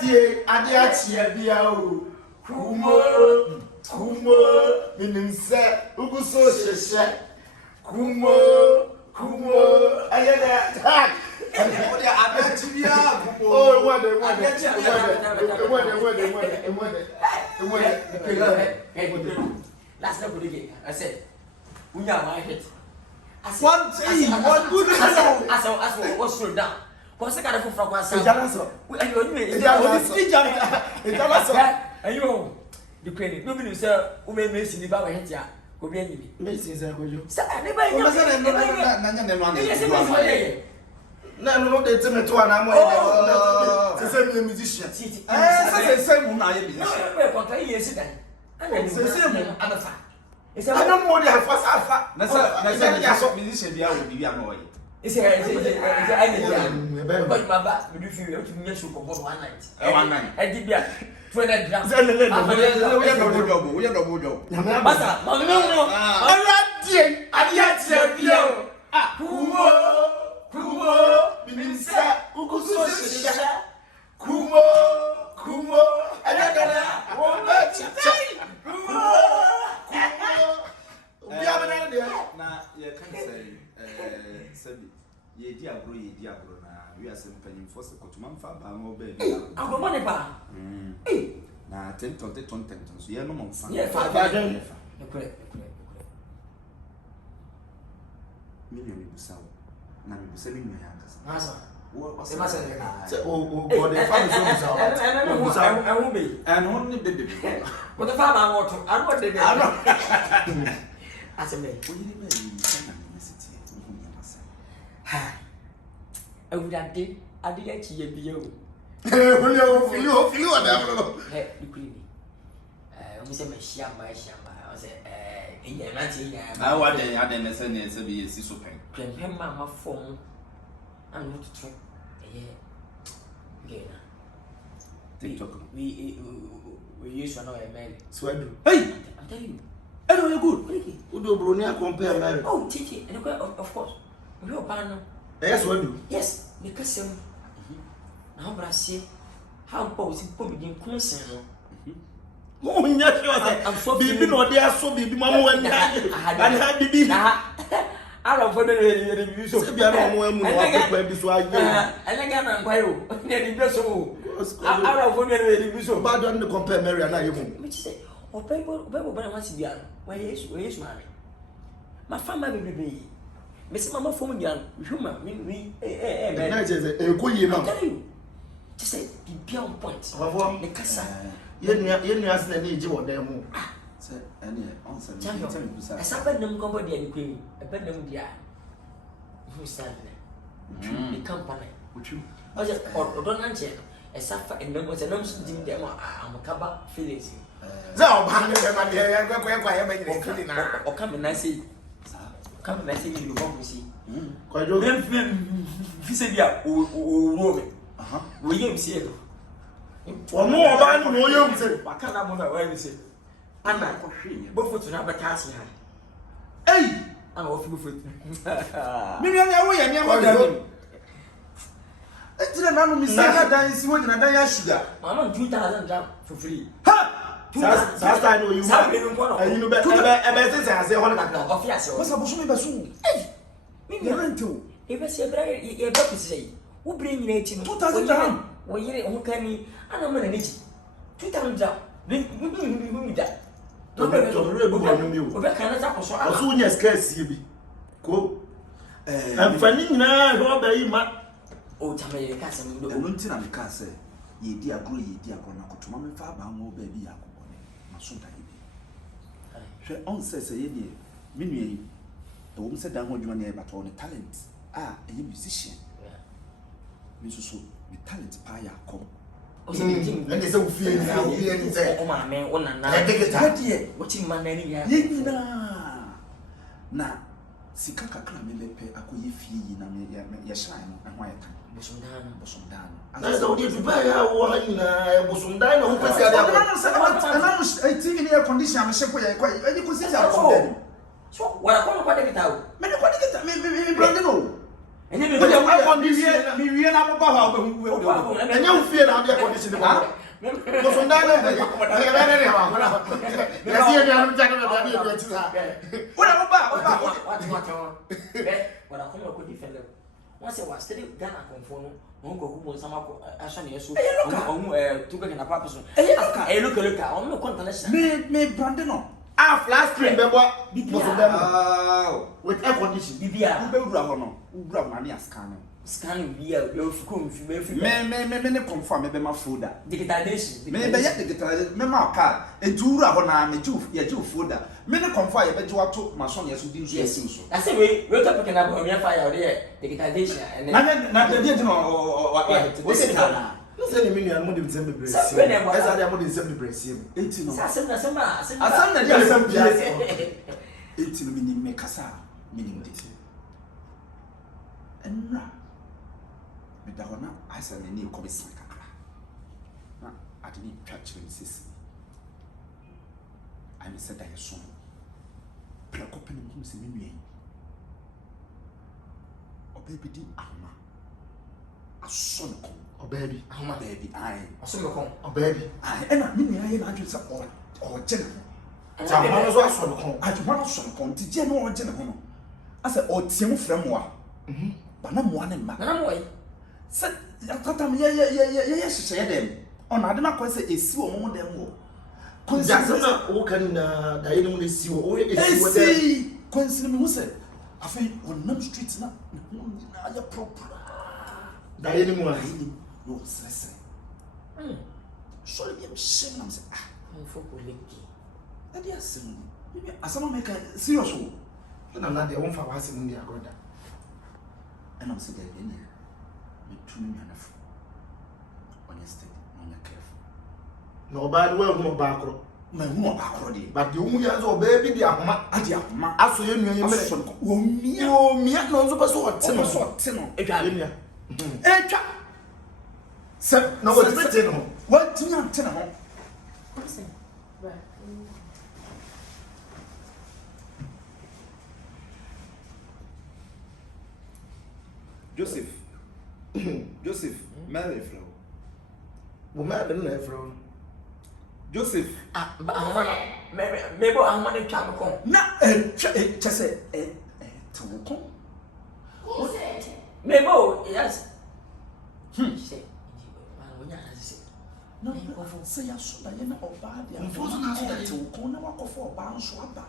tie ade achie bia o kumo minimse uguso sheshe kumo ayeda tak Ode abetibia kumo oh what the last night Colege I said unya my hit one good as what's through down because I got from kwasa ejalaso ayo the queen no mean say o me mesi ni ba wa hit ya ko bi anyi mesi say ko jo sa ne ba nyo na no de teme to ana mo se say me musician say mu na ye musician ko ka yesi dan se mu anafa ana mo de afa na say ya so musician bia wo bia na oye it's I but my back we do feel to me show for one night I did that 20 grams we are double job basa no kumo minimsa uguso shisha kumo adagana wona chichai kumo bia bana de na ye kan say sabi ye di agro na we asem panyin force kotuma mfa ba ma oba bi agro ne ba na 10 so ye no monfa ye fa dan million busawo na me busa mi nwa yakasa masa wo se masa de se o go de fa so busawo I won't be and only baby what the farmer want to I know they as a man we ni me university wo nya masa ha I would have did I did actually be you fili o da bro hey the queen we say my shamba I say in nanti na wa den na say ne say be si so pen pen ma form and what to try yeah TikTok we use one of our men swadu hey I'm telling you I know you good udo bro ni compare marry oh titi and of course we are pan yes swadu yes because na brasi how pose put me kunsen no mo nya sure bibi no de aso bibi ma mo anya and ha bibi na ara fo de re so se bia no mo amu no akwa bi so aye ene ga na nkwa yo ne di bi so ara fo de re bi so ba don compare marry na ye mo me say o people bana ma si bia no we yesu mari ma fama bibi me se mama fo mu bia huma mi na je se e ko ye ma just say be on point the kasa ye nua se na ni je wo dan mu say any on say me busa asa ba nam ko body ani kwemi e ba nam dia who stand there the company what you o just o don nanche e safa e nam o se nam so dim dem amakaba feelings za o ba ne ma de ya kwa ya ma ni fili na o come na say come na say you go see Kwadwo fi se dia o ro me we yem see no omo oba ni no yem se wakana mo na we say ana bo foto na beta ase ha hey ana wo fi bo foto mi nya wo ya nya mo da mi etire na no mi saka dan si wo jina dan ya sugar mama 2000 jam for free ha sa no you sa be nko no ayi no be se se ase ho na na office what's up so me ba so mi rento e be se bra e ba ku sei wo bre nyina echi no 2000 jam wo yire ho kani ana mo na neji 2000 jam mi da to be bu no mi o be kana za ko so ala so nya scarce ye bi ko amfani nyina ho ba yi ma o tameye ka se ndo eno ntina me ka se ye di agro na kotoma me fa ba mo ba bi yakobone na so da ye bi hwe on se ye di minue yi e wo se dan ho dwuma ne ba to ne talent ye musician me so the talent pa yakob o se ntim and they say we feel now we any say o ma me o na na o ti man na ni ya ye na sika kakra me lepe akoye fie yi na me ya shine no ho ya kan bosondano na so di dubai ya wo ha nyina bosondano ho pese ada ko TV ni air condition me shepo ya kwa e ko sisi so wala ko de kita o me de ko de kita me brand no ene me air condition me we na mo ba ha obehu we and you fear now the air condition ba mo so ndale na ya see you am jana na be be ti ha what I come to defend them once I was studying Ghana Konfo no go who was some action yeso to go na papa so look on no contact me brand no flat screen bebo mo so dem with air condition bibia ube wura ho no wura na ne scan bia you come fi me ne confirm me be ma folder digitalization me be ya digitalization me ma ka wura ho na me ju ya ju folder me ne confirm ye be ju ato mason yeso di nso yeso so I say we talk about we fire there digitalization and na dey no we say na you say the million mo dey December brace esa dey mo dey December brace enti no asem na dey asem bia enti no me me kasa me ni muditi enra me da hona asa na ni ko be san kakra na ade ni twa kire sisi ai me se da yeso prekope ni mo se me nwie obebidi ahoma ason ko baby ahoma baby ai ason ko baby ai ena me nua ye na adwe se o jena ahoma so ason ko adwuma ason ko nti je no o jena ho no asa o tiem frɛmoa bana moa ne ma na moa se tatam ye hyehyɛ dem ona ade na ko se esi wo mo dem wo konsi na wo kan na da ye no ne si wo esi wo dem esi konsi me hu se afi on street na na ya proper da ye no mu no stress so le bien shame na se on faut collecter that is sim bibi asama make serious wo na de won fa wa sim ndi agoda and I'm saying that me too many enough honesty on your careful no bad well mo ba akro my mo ba akro dey but the umu ya so baby di ahoma adi ahoma aso ye nua ye mere wo mia no so so what no etwa ye nua etwa se no what fit no what tinya ntena ho Joseph, Mary flow. Wo Mary no flow. Joseph, mebo ahoma ne twa ko. Na chese to ko. Mebo, yes. Say. No, say ya so da ye na oba dia. Mfoso na so da ye to ko na wakofo oba nso aba.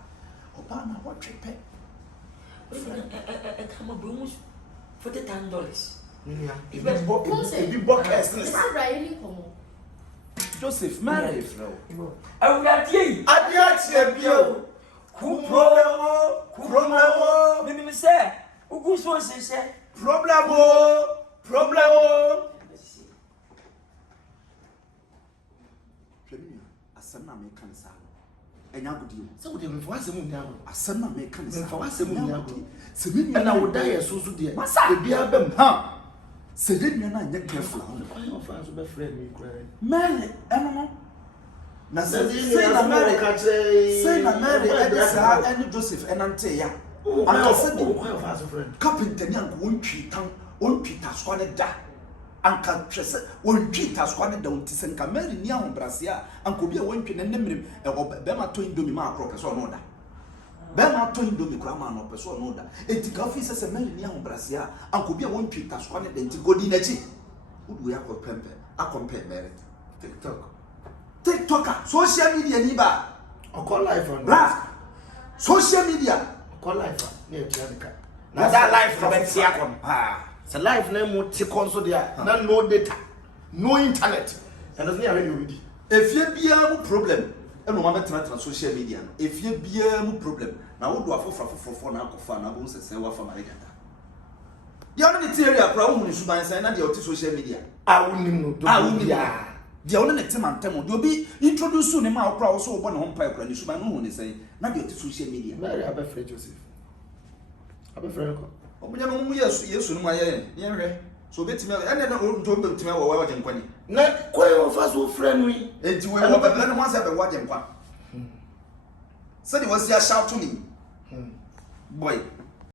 Oba na wo twepe. Come on, $40,000. Joseph, Mary flow. I will not hear you. Who problem? Mimi say, who goes one say problem. Asana me kansa. Enya gudi. So we dey for asem nyago. Asana me kansa. For asem nyago. Se me na wo da ye so de. Masa e bia bam. Ha. Se de nua na nya careful. Kwai of France be friend me kware. Mary, eno. Na say na Mary ka che. Say na Mary Edisa and Joseph enante ya. Aka se bi kwai of France friend. Carpenter ni anko wontwi tasko ne da. Anka twese wontwi tasko ne da wonti se nka Mary ni ahombrase a anko bi a wontwi ne nemrem be ma to indomi ma akro pese no da. Be ma to indomi kura ma no pese no da. Enti ka office se Mary ni ahombrase a anko bi a wontwi tasko ne da nti godi na chi. Udu ya ko pempe akompe Mary TikToker, social media ni ba. Call life on. Social media. Call life. Ne tianika. Na that life no be tia kon. So life na mo ti konso dia. Na no data. No internet. And doesn't have any already. Efie bia mu problem. E no ma betra social media. Efie bia mu problem. Na wo do afofo na akofa na bo sese wa fa maregata. Ya no the theory akra wo hunu suban sai na dia o ti social media. Awunim no do. Awunim. Dia ono ne temantam do bi introduce ne ma akra wo so bo ne ho mpa akra ni suban no hunu sai na dia o ti social media. Mary abefre Joseph. Abefre ko. Omunya no mu yesu no ma ye hwe. So betimi ene na o nto betimi wo wa jenkwani. Na kwai of us wo friend we. Enti we wo be na mo asa be wa jenkwa. Said he was here shout to me. Boy,